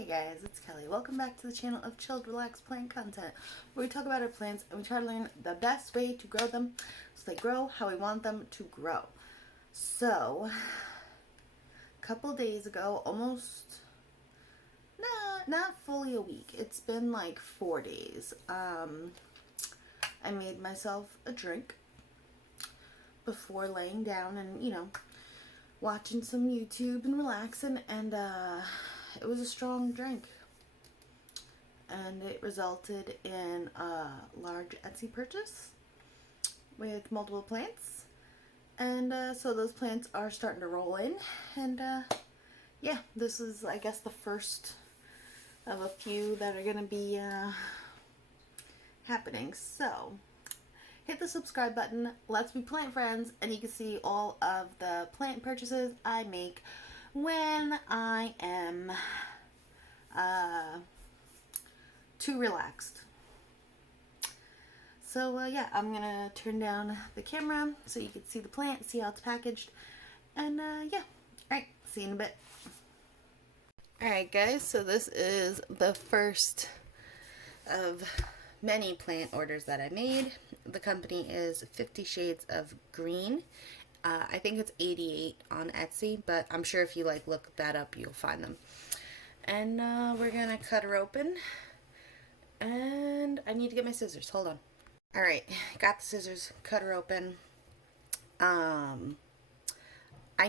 Hey guys, it's Kelly. Welcome back to the channel of chilled, relaxed plant content, where we talk about our plants and we try to learn the best way to grow them so they grow how we want them to grow. So, a couple days ago, not fully a week. It's been like 4 days. I made myself a drink before laying down and, watching some YouTube and relaxing, and it was a strong drink, and it resulted in a large Etsy purchase with multiple plants, and so those plants are starting to roll in, and yeah, this is, I guess, the first of a few that are gonna be happening. So hit the subscribe button, let's be plant friends, and you can see all of the plant purchases I make when I am too relaxed. So yeah, I'm gonna turn down the camera so you can see the plant, see how it's packaged, and yeah, alright, see you in a bit. Alright guys, so this is the first of many plant orders that I made. The company is 50 Shades of Green. I think it's 88 on Etsy, but I'm sure if you look that up, you'll find them. And we're gonna cut her open, and I need to get my scissors. Hold on. All right, got the scissors. Cut her open. I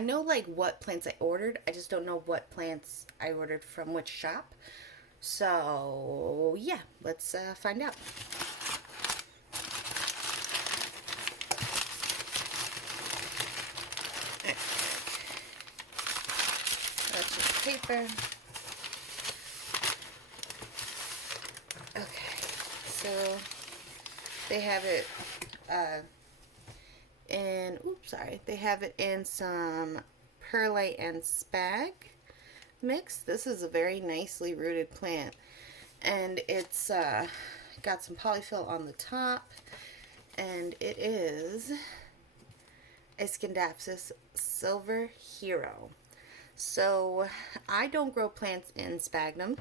know what plants I ordered. I just don't know what plants I ordered from which shop. So yeah, let's find out. That's just paper. Okay, so they have it they have it in some perlite and spag mix. This is a very nicely rooted plant, and it's got some polyfill on the top, and it is a Scindapsus Silver Hero. So I don't grow plants in sphagnum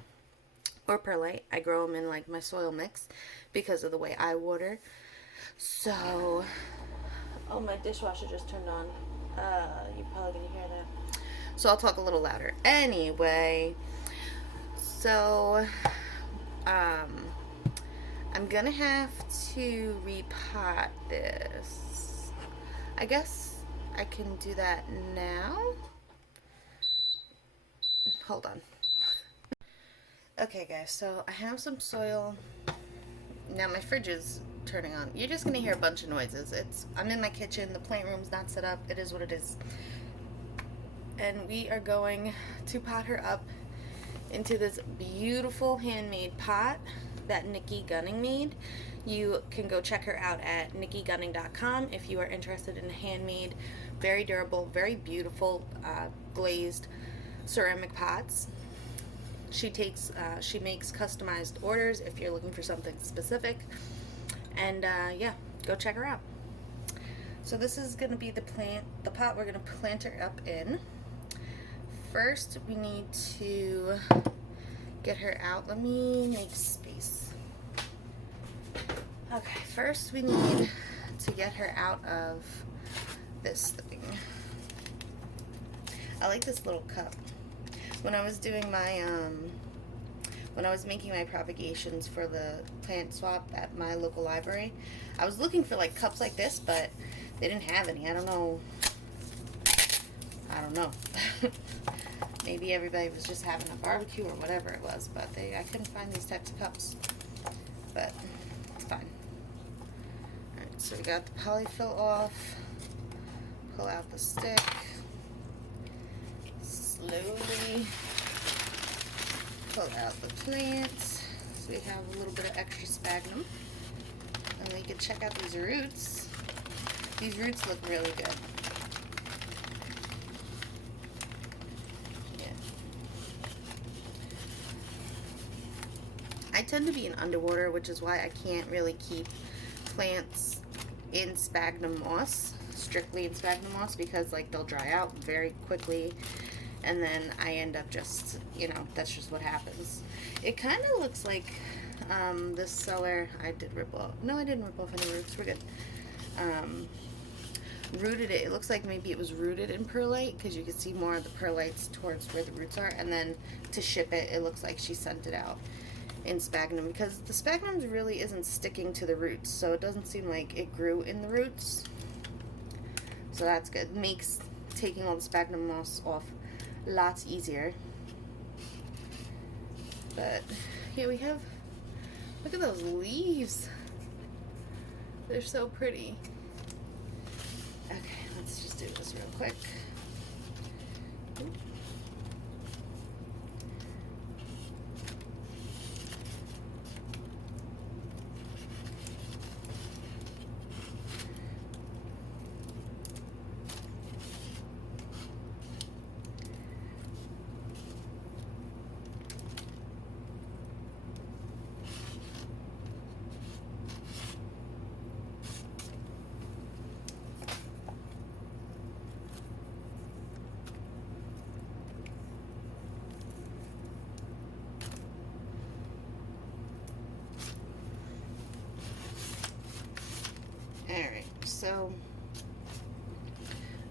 or perlite. I grow them in my soil mix because of the way I water. So, oh, my dishwasher just turned on. You're probably gonna hear that. So I'll talk a little louder. Anyway, so I'm gonna have to repot this. I guess I can do that now. Hold on. Okay guys, so I have some soil. Now my fridge is turning on. You're just gonna hear a bunch of noises. I'm in my kitchen, the plant room's not set up, it is what it is. And we are going to pot her up into this beautiful handmade pot that Nikki Gunning made. You can go check her out at nikkigunning.com if you are interested in handmade, very durable, very beautiful glazed ceramic pots. She makes customized orders if you're looking for something specific, and yeah, go check her out. So this is going to be the pot we're going to plant her up in. First, we need to get her out. Let me make space. Okay, first we need to get her out of this thing. I like this little cup. When I was doing my, when I was making my propagations for the plant swap at my local library, I was looking for cups like this, but they didn't have any. I don't know. Maybe everybody was just having a barbecue or whatever it was, but I couldn't find these types of cups. But it's fine. Alright, so we got the polyfill off. Pull out the stick. Slowly pull out the plants so we have a little bit of extra sphagnum, and we can check out these roots. These roots look really good. Yeah. I tend to be an underwater, which is why I can't really keep plants in sphagnum moss, strictly in sphagnum moss, because they'll dry out very quickly. and then I end up just, you know, that's just what happens. It kind of looks like this cellar, I did rip off, no I didn't rip off any roots, we're good. Rooted it, it looks like maybe it was rooted in perlite, because you can see more of the perlites towards where the roots are, and then to ship it, it looks like she sent it out in sphagnum, because the sphagnum really isn't sticking to the roots, so it doesn't seem like it grew in the roots, so that's good. Makes taking all the sphagnum moss off lots easier. But here we have, look at those leaves, they're so pretty. Okay, let's just do this real quick. Alright, so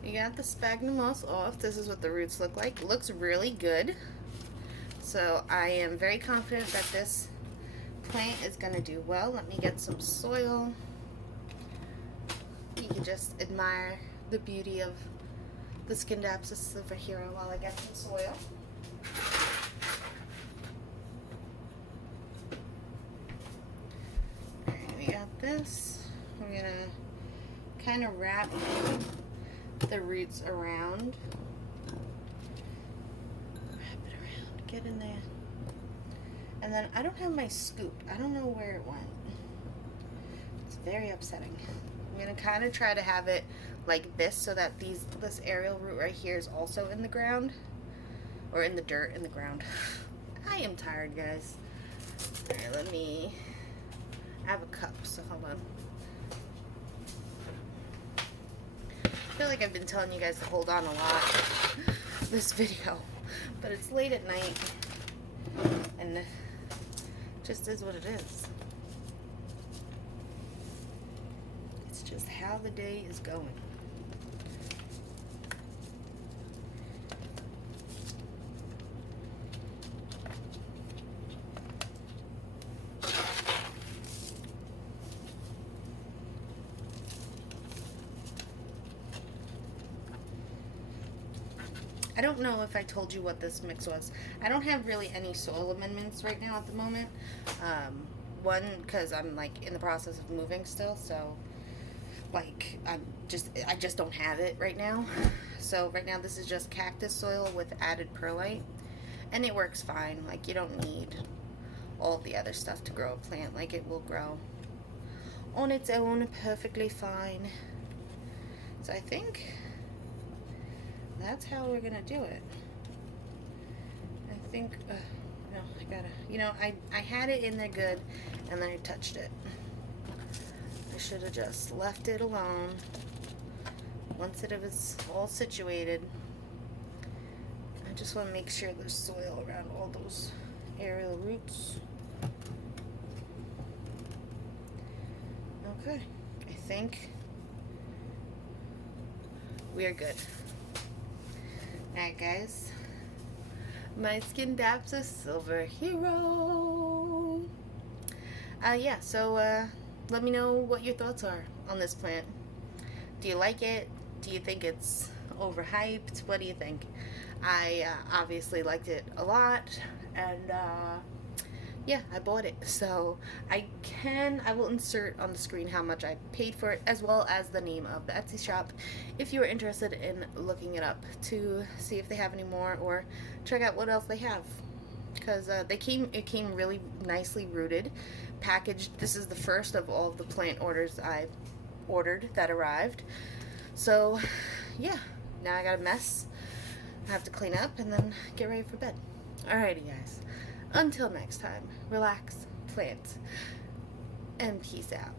we got the sphagnum moss off. This is what the roots look like. It looks really good. So I am very confident that this plant is going to do well. Let me get some soil. You can just admire the beauty of the Scindapsus superhero while I get some soil. Alright, we got this. We're going to kind of wrap the roots around. Wrap it around. Get in there. And then I don't have my scoop. I don't know where it went. It's very upsetting. I'm going to kind of try to have it like this so that this aerial root right here is also in the ground. Or in the dirt in the ground. I am tired, guys. Alright, let me... I have a cup, so hold on. I feel like I've been telling you guys to hold on a lot this video, but it's late at night and it just is what it is. It's just how the day is going. I don't know if I told you what this mix was. I don't have really any soil amendments right now at the moment. One, because I'm like in the process of moving still, so like I just don't have it right now. So right now this is just cactus soil with added perlite, and it works fine. Like you don't need all the other stuff to grow a plant. Like it will grow on its own perfectly fine. So I think that's how we're gonna do it. I think, no, I gotta, you know, I had it in there good, and then I touched it. I should have just left it alone. Once it was all situated, I just want to make sure there's soil around all those aerial roots. Okay, I think we are good. Alright guys, my Scindapsus Silver Hero. Yeah, so let me know what your thoughts are on this plant. Do you like it? Do you think it's overhyped? What do you think? I obviously liked it a lot, and yeah, I bought it. So I will insert on the screen how much I paid for it, as well as the name of the Etsy shop if you are interested in looking it up to see if they have any more or check out what else they have, because it came really nicely rooted, packaged. This is the first of all of the plant orders I ordered that arrived. So yeah, now I got a mess I have to clean up and then get ready for bed. Alrighty guys, until next time, relax, plant, and peace out.